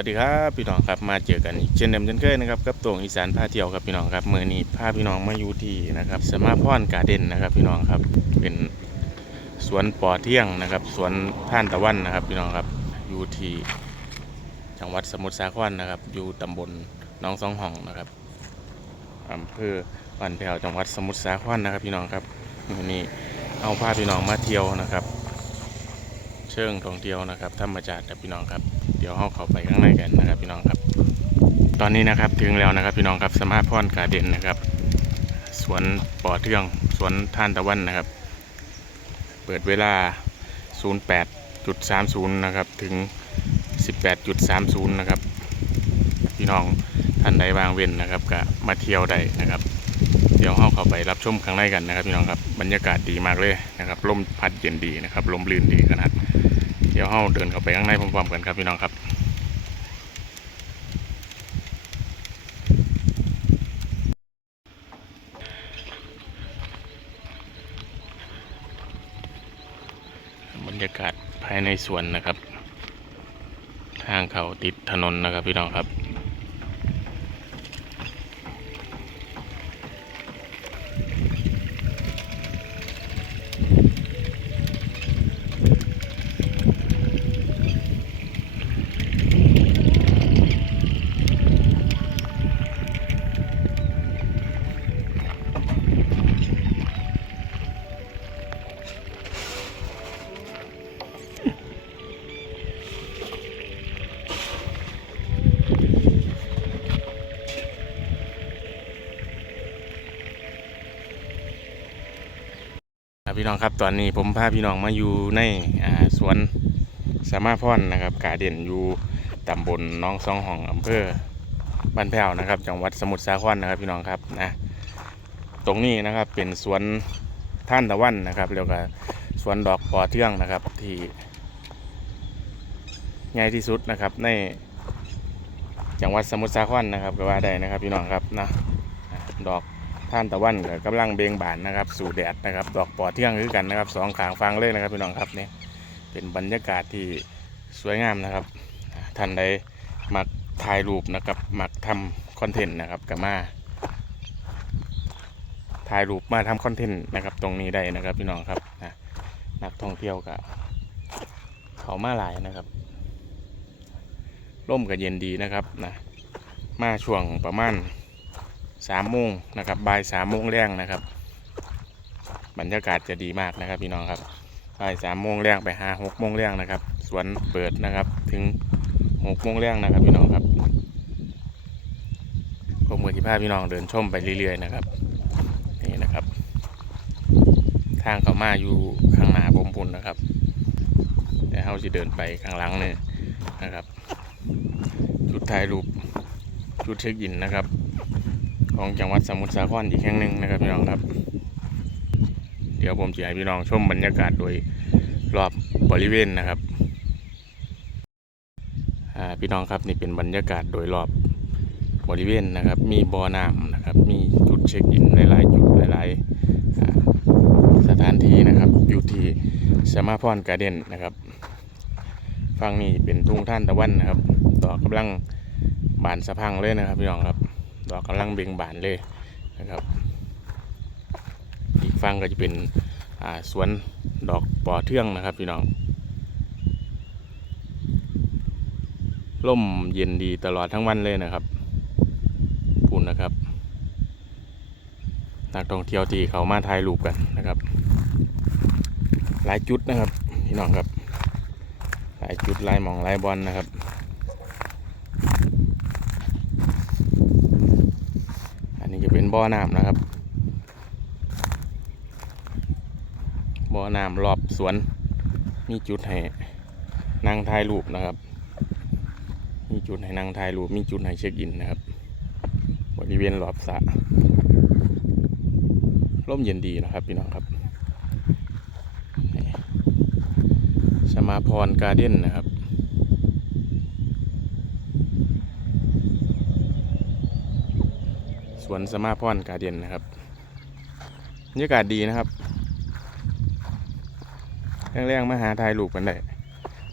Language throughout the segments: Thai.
วัสดีครับพี่น้องครับมาเจอกันอีกเช่นเดิมเช่นเคยนะครับกับตวงอีสานพาเที่ยวครับพี่น้องครับเมื่อนี้พาพี่น้องมาอยู่ที่นะครับสมาพรการ์เด้นนะครับพี่น้องครับเป็นสวนปอเที่ยงนะครับสวนท่านตะวันนะครับพี่น้องครับอยู่ที่จังหวัดสมุทรสาครนะครับ อยู่ตำบลน้องสองห้องนะครับอำเภอบ้านแพวจังหวัดสมุทรสาครนะครับ พี่น้องครับมื่อนี้เอาพาพี่น้องมาเที่ยวนะครับ เชิงท่องเที่ยวนะครับธรรมชาติครับพี่น้องครับ เดี๋ยวเราเข้าไปข้างในกันนะครับพี่น้องครับ ตอนนี้นะครับถึงแล้วนะครับพี่น้องครับสมาร์ทพอนการเดนนะครับ สวนปอเทือง สวนท่านตะวันนะครับ เปิดเวลา 08.30 นะครับ ถึง 18.30 นะครับพี่น้องท่านใดวางเว้นนะครับก็มาเที่ยวได้นะครับ เดี๋ยวเราเข้าไปรับชมข้างในกันนะครับพี่น้องครับบรรยากาศดีมากเลยนะครับลมพัดเย็นดีนะครับลมลื่นดีขนาด ดี๋ยวเราเดินเข้าไปข้างในพร้อมๆกันครับพี่น้องครับบรรยากาศภายในสวนนะครับ ทางเขาติดถนนนะครับพี่น้องครับ พี่น้องครับตอนนี้ผมพาพี่น้องมาอยู่ในสวนสามาพรนะครับกาเด่นอยู่ตำบลน้องซองห้องอำเภอบ้านแพ้วนะครับ จังหวัดสมุทรสาครนะครับ พี่น้องครับนะตรงนี้นะครับเป็นสวนท่านตะวันนะครับแล้วก็สวนดอกปอเทืองนะครับที่ใหญ่ที่สุดนะครับในจังหวัดสมุทรสาครนะครับก็ว่าได้นะครับ พี่น้องครับนะดอก ท่านตะวันก็กำลังเบงบานนะครับ สู่แดดนะครับ ดอกปอเที่ยงคือกันนะครับสองขางฟังเลยนะครับพี่น้องครับเนี่ยเป็นบรรยากาศที่สวยงามนะครับ ท่านใดมักถ่ายรูปนะครับมักทำคอนเทนต์นะครับก็มาถ่ายรูปมาทำคอนเทนต์นะครับ ตรงนี้ได้นะครับพี่น้องครับนะนักท่องเที่ยวก็เขามาหลายนะครับร่มก็เย็นดีนะครับนะมาช่วงประมาณ สามโมงนะครับบ่ายสามโมงแรงนะครับ บรรยากาศจะดีมากนะครับพี่น้องครับบ่ายสามโมงแรงไปหาหกโมงแรงนะครับ สวนเปิดนะครับถึงหกโมงแรงนะครับพี่น้องครับผมมือที่พาพี่น้องเดินชมไปเรื่อยๆนะครับนี่นะครับ ทางเขามาอยู่ข้างหน้าบมพุ่นนะครับ แต่เขาจะเดินไปข้างหลังเนี่ยนะครับ จุดถ่ายรูปจุดเช็คอินนะครับ ของจังหวัดสมุทรสาครอีกแห่งหนึ่งนะครับพี่น้องครับ เดี๋ยวผมจะให้พี่น้องชมบรรยากาศโดยรอบบริเวณนะครับพี่น้องครับนี่เป็นบรรยากาศโดยรอบบริเวณนะครับ มีบ่อน้ำนะครับ มีจุดเช็คอินหลายๆจุดหลายๆสถานที่นะครับอยู่ที่สมาพรการ์เด้นนะครับฝั่งนี้เป็นทุ่งท่านตะวันนะครับดอกำลังบานสะพังเลยนะครับพี่น้องครับ ดอกกำลังเบ่งบานเลยนะครับ อีกฝั่งก็จะเป็นสวนดอกปอเทืองนะครับพี่น้องร่มเย็นดีตลอดทั้งวันเลยนะครับพูนนะครับ นักท่องเที่ยวที่เขามาถ่ายรูปกันนะครับ หลายจุดนะครับพี่น้องครับ หลายจุดหลายหมองหลายบอลนะครับ อันนี้จะเป็น บ่อน้ำนะครับ บ่อน้ำรอบสวน มีจุดให้นั่งถ่ายรูปนะครับ มีจุดให้นั่งถ่ายรูป มีจุดให้เช็คอินนะครับ บริเวณรอบสระร่มเย็นดีนะครับพี่น้องครับสมาพรการ์เด้นนะครับ สวนสมาพรการ์เด้นนะครับบรรยากาศดีนะครับแรงๆมาหาถ่ายรูปกันได้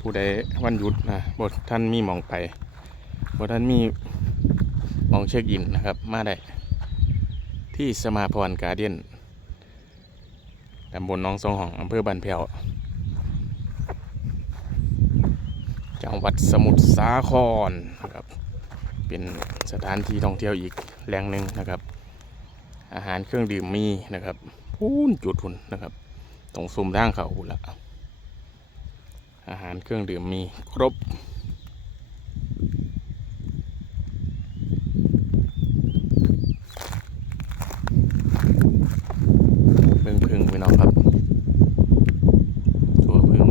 ผู้ใดวันหยุดนะบทท่านมีมองไปบ่ท่านมีมองเช็คอินนะครับ มาได้ที่สมาพรการเดียนตำบลหน้องสองห้องอำเภอบันแพวจังหวัดสมุทรสาครนะครับ เป็นสถานที่ท่องเที่ยวอีกแหล่งหนึ่งนะครับ อาหารเครื่องดื่มมีนะครับพูนจุดทุนนะครับตรงซุ้มทางเขาหุ่นละอาหารเครื่องดื่มมีครบ พึ่งพึ่งพี่น้องครับตัวพึ่ง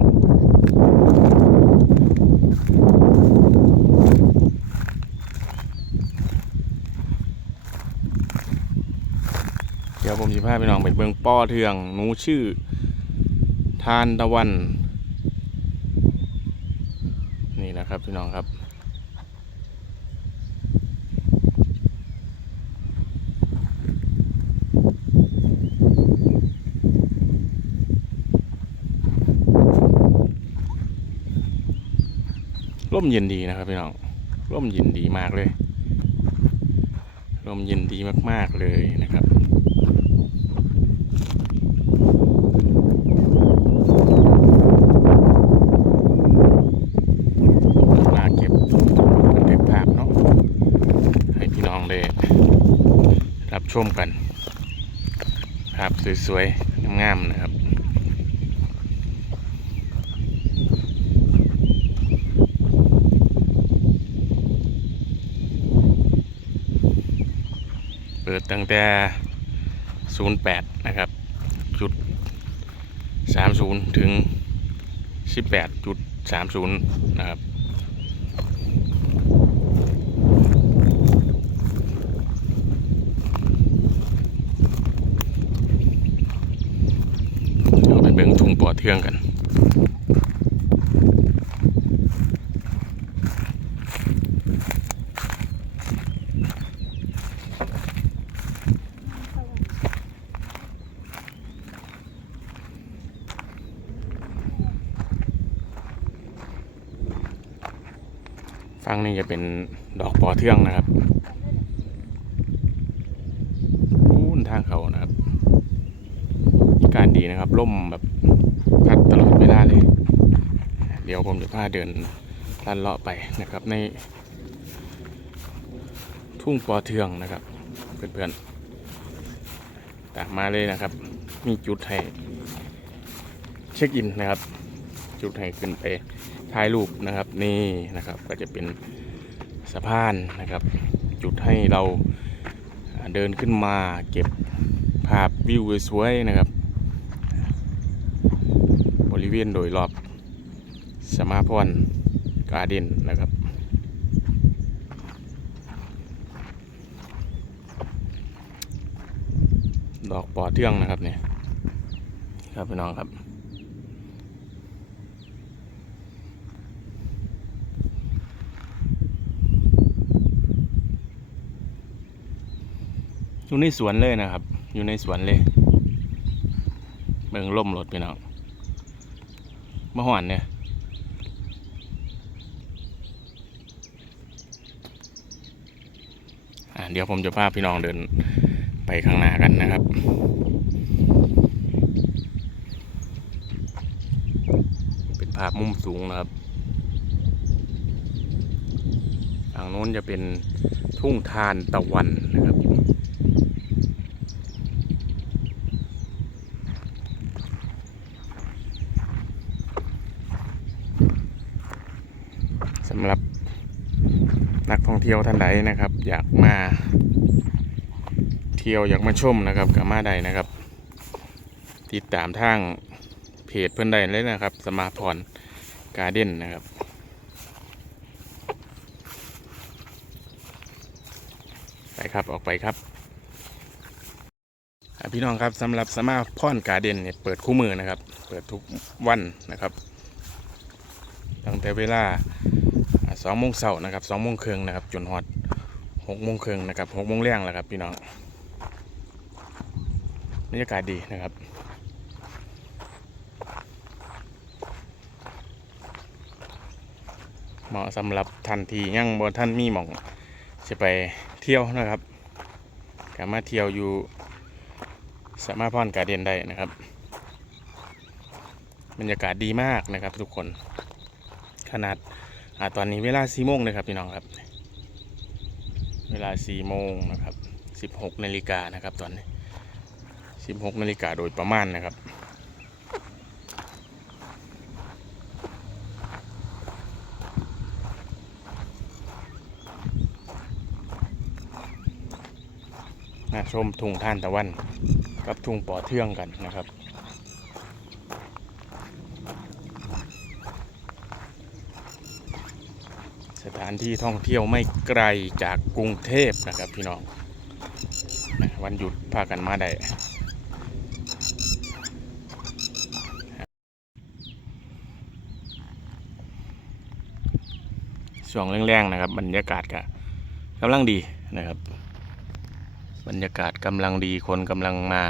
เดี๋ยวผมจะพาพี่น้องไปเบิ่งป้อเทืองหนูชื่อ ทานตะวัน นี่นะครับพี่น้องครับร่มเย็นดีนะครับพี่น้องร่มเย็นดีมากเลยร่มเย็นดีมากๆเลยนะครับ มาเก็บบันทึกภาพเนาะให้พี่น้องได้รับ ชมกัน ภาพสวยๆงามๆนะครับเปิดตั้งแต่ 08 นะครับ จุด 30 ถึง 18จุด30 นะครับ เดี๋ยวไปเบิ่ื่องกัน ฟังนี่จะเป็นดอกปอเทืองนะครับอู้นทางเขานะครับอากาศดีนะครับร่มแบบพัดตลอดเวลาเลย เดี๋ยวผมจะพาเดินลัดเลาะไปนะครับในทุ่งปอเทืองนะครับ เพื่อนๆตามมาเลยนะครับ มีจุดให้เช็คอินนะครับ จุดให้ขึ้นไปถ่ายรูปนะครับนี่นะครับก็จะเป็นสะพานนะครับ จุดให้เราอ่าเดินขึ้นมาเก็บภาพวิวสวยๆนะครับ บริเวณโดยรอบ สมาพรการ์เดนนะครับดอกปอเทืองนะครับเนี่ยครับพี่น้องครับ อยู่ในสวนเลยนะครับ อยู่ในสวนเลยเบิ่งล่มรถพี่น้องมาหวานเนี่ย อะ เดี๋ยวผมจะพาพี่น้องเดินไปข้างหน้ากันนะครับเป็นภาพมุมสูงนะครับทางโน้นจะเป็นทุ่งทานตะวันนะครับ สำหรับนัก เที่ยวท่านใดนะครับ อยากมาเที่ยวอยากมาชมนะครับก็มาได้นะครับ ติดตามทางเพจเพื่อนใดเลยนะครับ สมาพรการ์เด้นนะครับไปครับออกไปครับพี่น้องครับสำหรับสมาพรการ์เด้นเนี่ยเปิดคู่มือนะครับ เปิดทุกวันนะครับตั้งแต่เวลา สองโมงเช้านะครับสองโมงครึ่งนะครับ จนฮอดหกโมงครึ่งนะครับหกโมงแรงแล้วครับพี่น้องบรรยากาศดีนะครับเหมาะสำหรับท่านทียังบ่ท่านมีหม่องจะไปเที่ยวนะครับก็มาเที่ยวอยู่สามารถพอนการเด่นได้นะครับ บรรยากาศดีมากนะครับทุกคน ขนาด อ่าตอนนี้เวลา4โมงนะครับพี่น้องครับ เวลา4โมงนะครับ16นาฬิกานะครับตอนนี้16นาฬิกาโดยประมาณนะครับมาชมทุ่งท่านตะวันกับทุ่งป่อเทืองกันนะครับ สถานที่ท่องเที่ยวไม่ไกลจากกรุงเทพนะครับพี่น้องนะวันหยุดพากันมาได้ช่วงแรงๆนะครับ บรรยากาศก็กำลังดีนะครับ บรรยากาศกำลังดีคนกำลังมา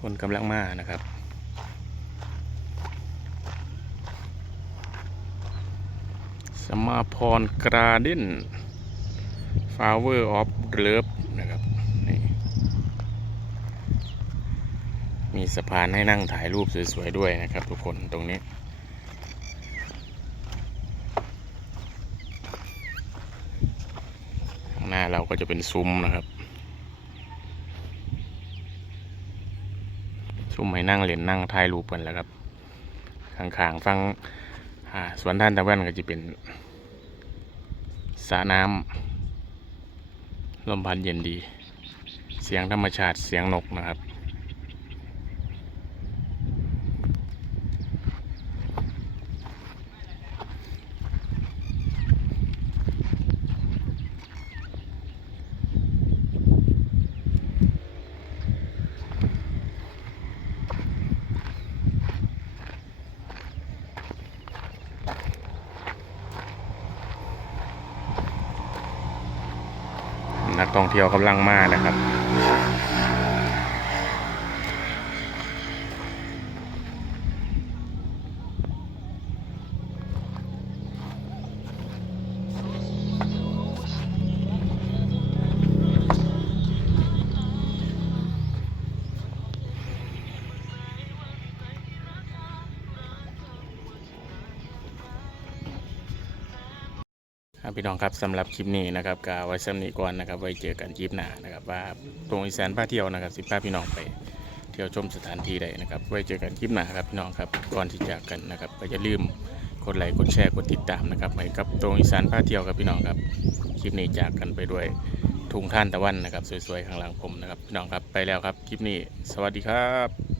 คนกำลังมานะครับ สมาพรกราเดนฟาวเวอร์ออฟเลิฟนะครับนี่มีสะพานให้นั่งถ่ายรูปสวยๆด้วยนะครับทุกคนตรงนี้ ข้างหน้าเราก็จะเป็นซุ้มนะครับซุ้มให้นั่งเล่นนั่งถ่ายรูปกันแล้วครับข้างๆฟังสวนท่านตะวันก็จะเป็น สระน้ำลมพัดเย็นดี เสียงธรรมชาติเสียงนกนะครับ ท่องเที่ยวกำลังมานะครับ พี่น้องครับสำหรับคลิปนี้นะครับกาไว้สำนีก่อนนะครับ ไว้เจอกันคลิปหน้านะครับ ว่าตรงอีสานพาเที่ยวนะครับสิพาพี่น้องไปเที่ยวชมสถานที่ใดนะครับ ไว้เจอกันคลิปหน้าครับพี่น้องครับก่อนที่จากกันนะครับก็อย่าลืมกดไลค์กดแชร์กดติดตามนะครับให้กับตรงอีสานพาเที่ยวครับพี่น้องครับคลิปนี้จากกันไปด้วยทุ่งท่านตะวันนะครับ สวยๆข้างหลังผมนะครับพี่น้องครับไปแล้วครับคลิปนี้ สวัสดีครับ